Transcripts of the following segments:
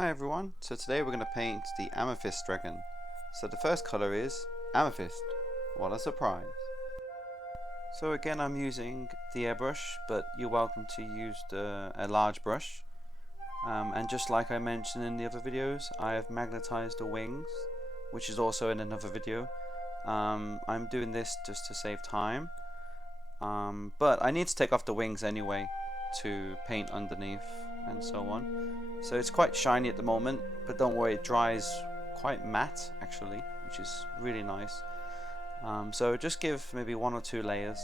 Hi everyone, so today we're going to paint the Amethyst dragon. So the first colour is Amethyst. What a surprise. So again I'm using the airbrush, but you're welcome to use a large brush. And just like I mentioned in the other videos, I have magnetized the wings, which is also in another video. I'm doing this just to save time. But I need to take off the wings anyway to paint underneath and so on. So it's quite shiny at the moment, but don't worry, it dries quite matte actually, which is really nice. So just give maybe 1 or 2 layers.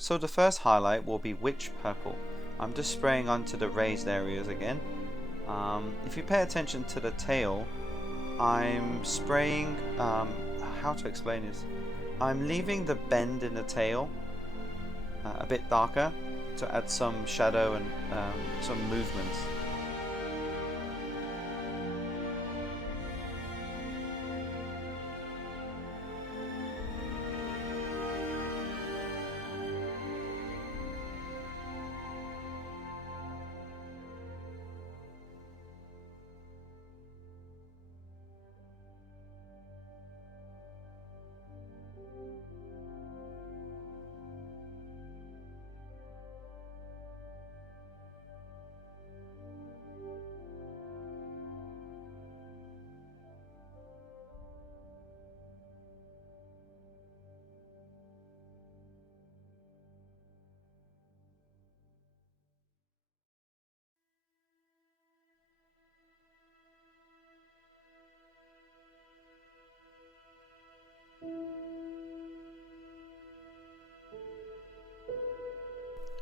So the first highlight will be Witch Purple. I'm just spraying onto the raised areas again. If you pay attention to the tail, I'm spraying, how to explain this? I'm leaving the bend in the tail a bit darker to add some shadow and some movement.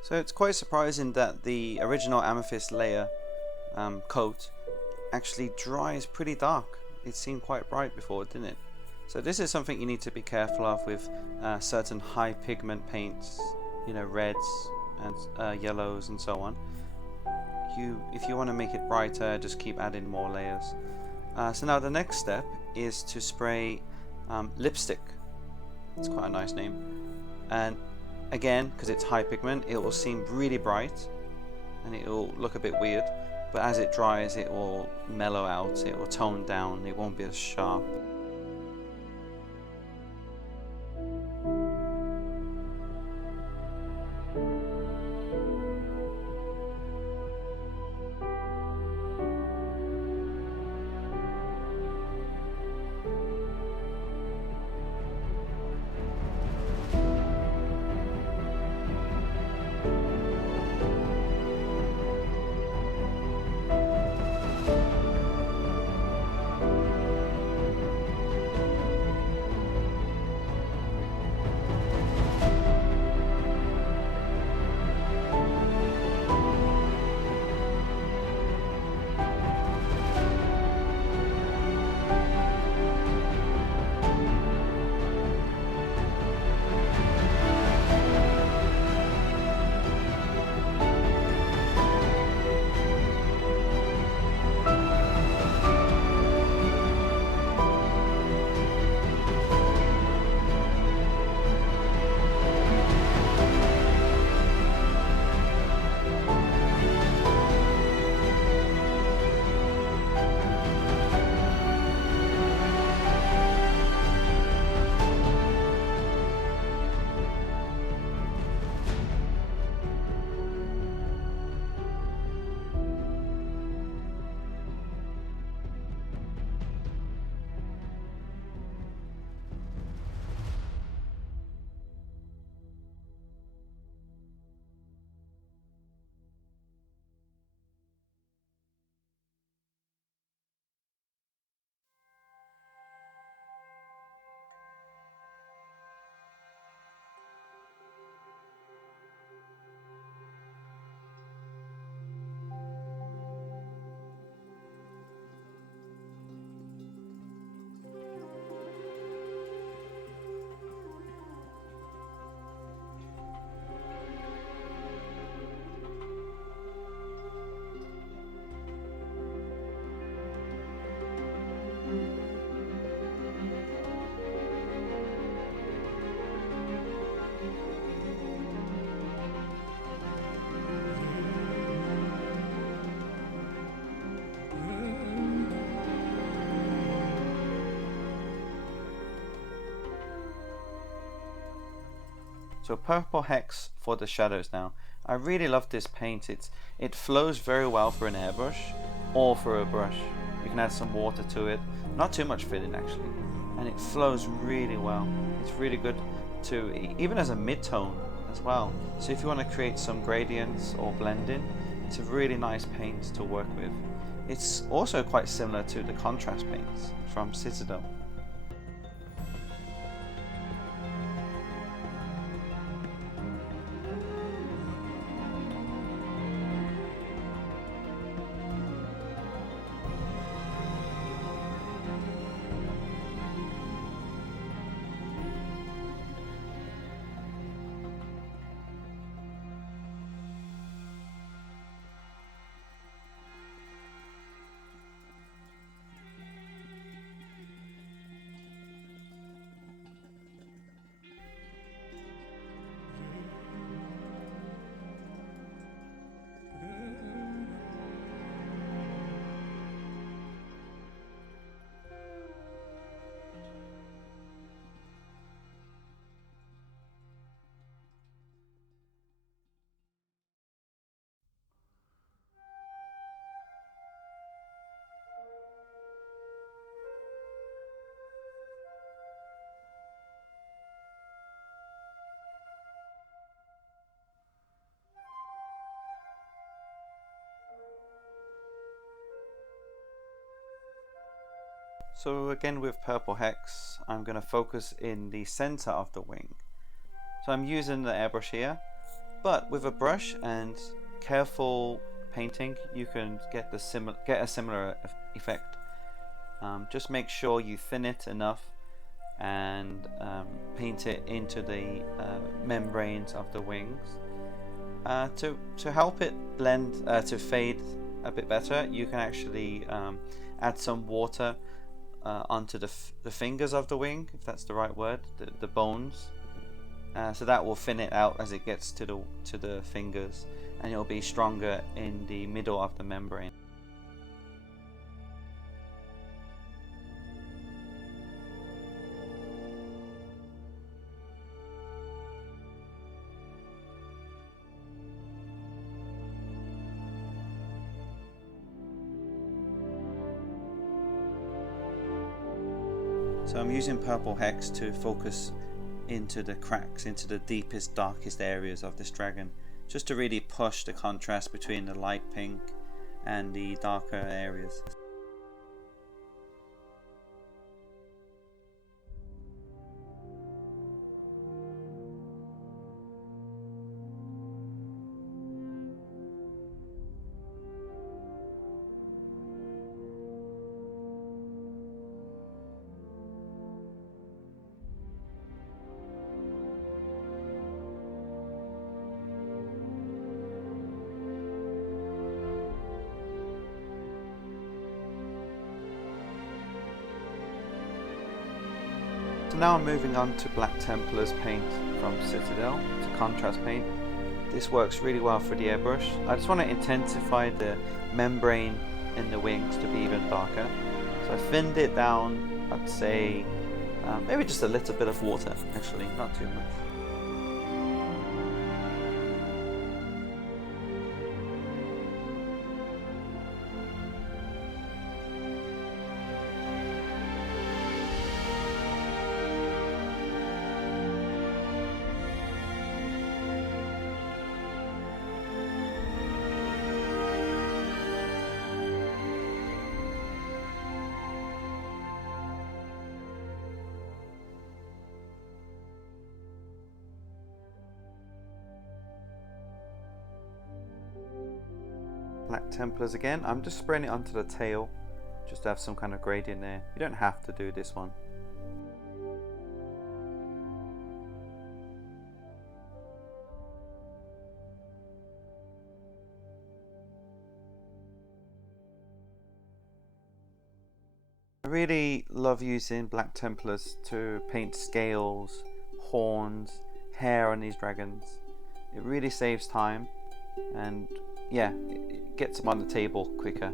So it's quite surprising that the original Amethyst layer coat actually dries pretty dark. It seemed quite bright before, didn't it? So this is something you need to be careful of with certain high pigment paints, you know, reds and yellows and so on. If you want to make it brighter, just keep adding more layers. So now the next step is to spray lipstick. It's quite a nice name. And again, because it's high pigment, it will seem really bright and it will look a bit weird, but as it dries it will mellow out, it will tone down, it won't be as sharp. So purple hex for the shadows now. I really love this paint. It flows very well for an airbrush or for a brush. You can add some water to it, not too much filling actually, and it flows really well. It's really good to, even as a mid-tone as well. So if you want to create some gradients or blending, it's a really nice paint to work with. It's also quite similar to the contrast paints from Citadel. So again with purple hex, I'm going to focus in the center of the wing. So I'm using the airbrush here, but with a brush and careful painting, you can get a similar effect. Just make sure you thin it enough and paint it into the membranes of the wings. To help it blend, to fade a bit better, you can actually add some water onto the fingers of the wing, if that's the right word, the bones. So that will thin it out as it gets to the fingers, and it'll be stronger in the middle of the membrane. So I'm using purple hex to focus into the cracks, into the deepest, darkest areas of this dragon, just to really push the contrast between the light pink and the darker areas. So now I'm moving on to Black Templars paint from Citadel, to contrast paint. This works really well for the airbrush. I just want to intensify the membrane in the wings to be even darker. So I thinned it down, I'd say maybe just a little bit of water actually, not too much. Black Templars again, I'm just spraying it onto the tail just to have some kind of gradient there. You don't have to do this one. I really love using Black Templars to paint scales, horns, hair on these dragons. It really saves time and yeah, it gets them on the table quicker.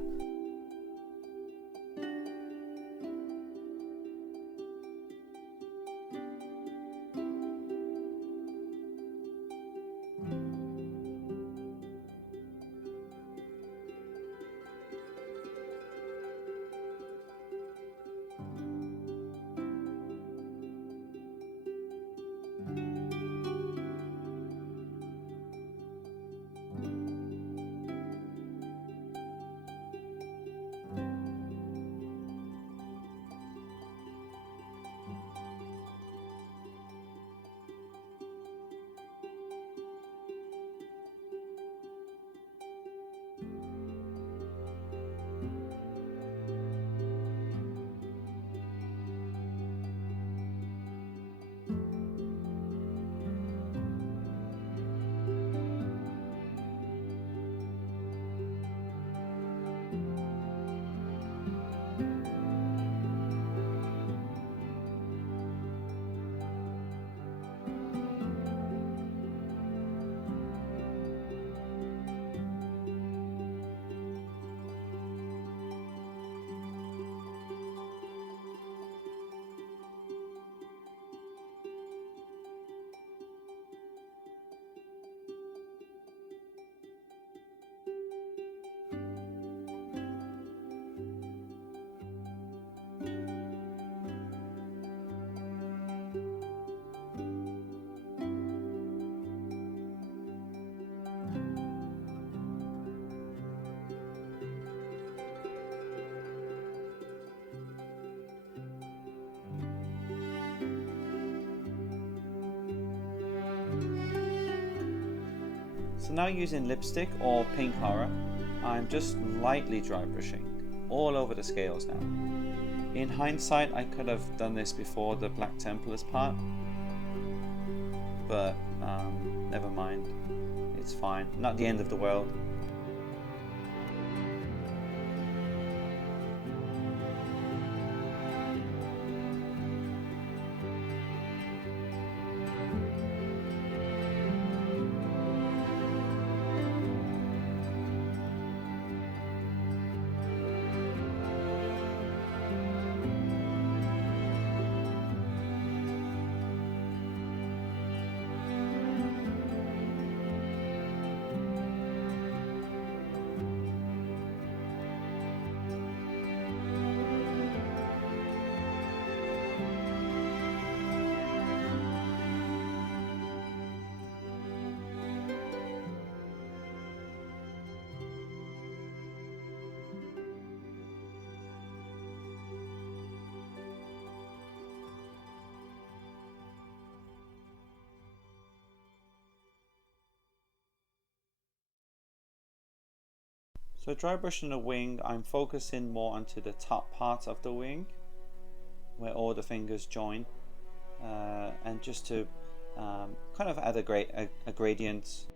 So now using lipstick or paint color, I'm just lightly dry brushing all over the scales now. In hindsight, I could have done this before the Black Templars part, but never mind, it's fine, not the end of the world. So dry brushing the wing, I'm focusing more onto the top part of the wing where all the fingers join, and just to kind of add a gradient.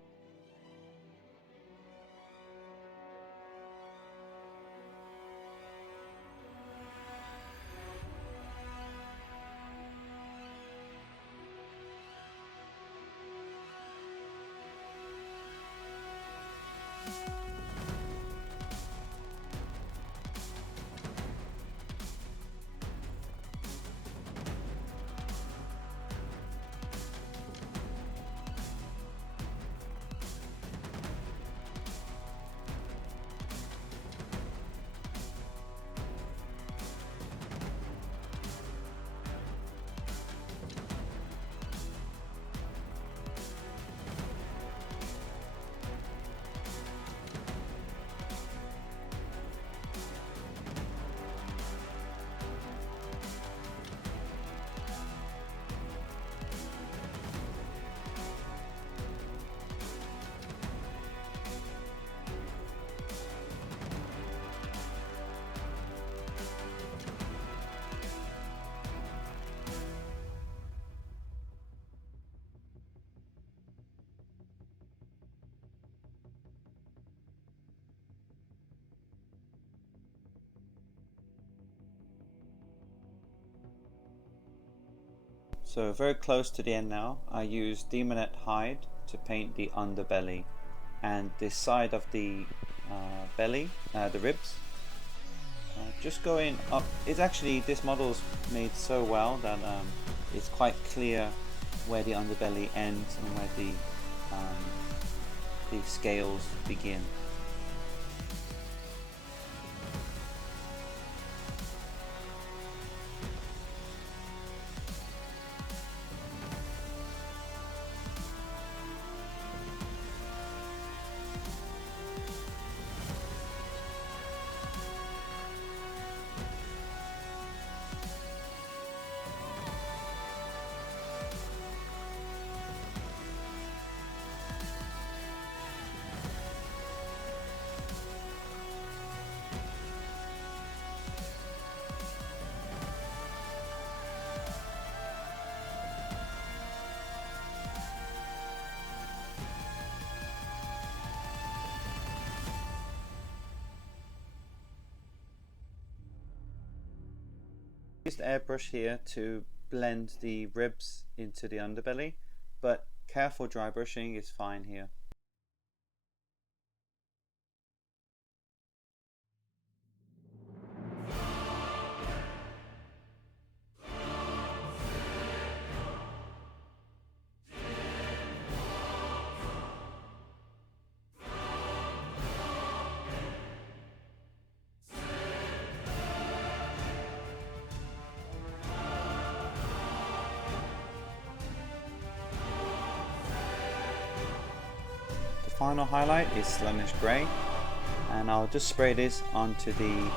So very close to the end now, I use Demonette hide to paint the underbelly and this side of the belly, the ribs. Just going up, it's actually, this model's made so well that it's quite clear where the underbelly ends and where the scales begin. Used airbrush here to blend the ribs into the underbelly, but careful dry brushing is fine here. Final highlight is Slaanesh grey, and I'll just spray this onto the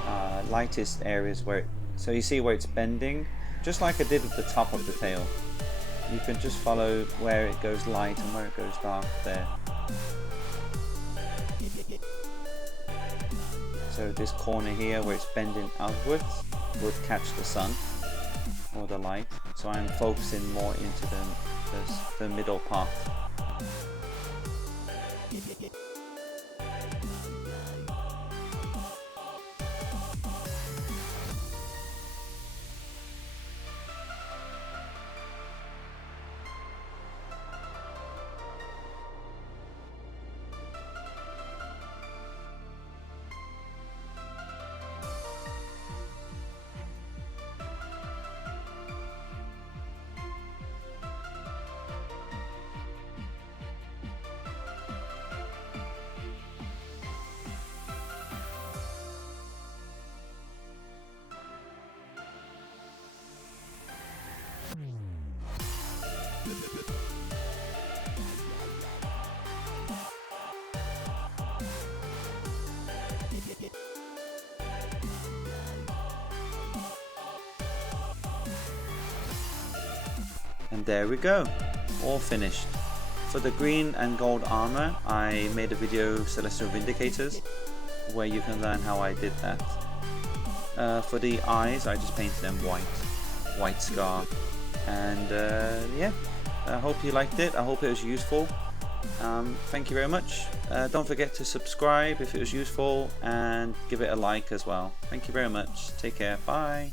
lightest areas where so you see where it's bending, just like I did at the top of the tail. You can just follow where it goes light and where it goes dark there. So this corner here where it's bending outwards would catch the sun or the light. So I'm focusing more into the middle part. And there we go, all finished. For the green and gold armor, I made a video, Celestial Vindicators, where you can learn how I did that. For the eyes, I just painted them white scar. And yeah, I hope you liked it. I hope it was useful. Thank you very much. Don't forget to subscribe if it was useful, and give it a like as well. Thank you very much. Take care. Bye.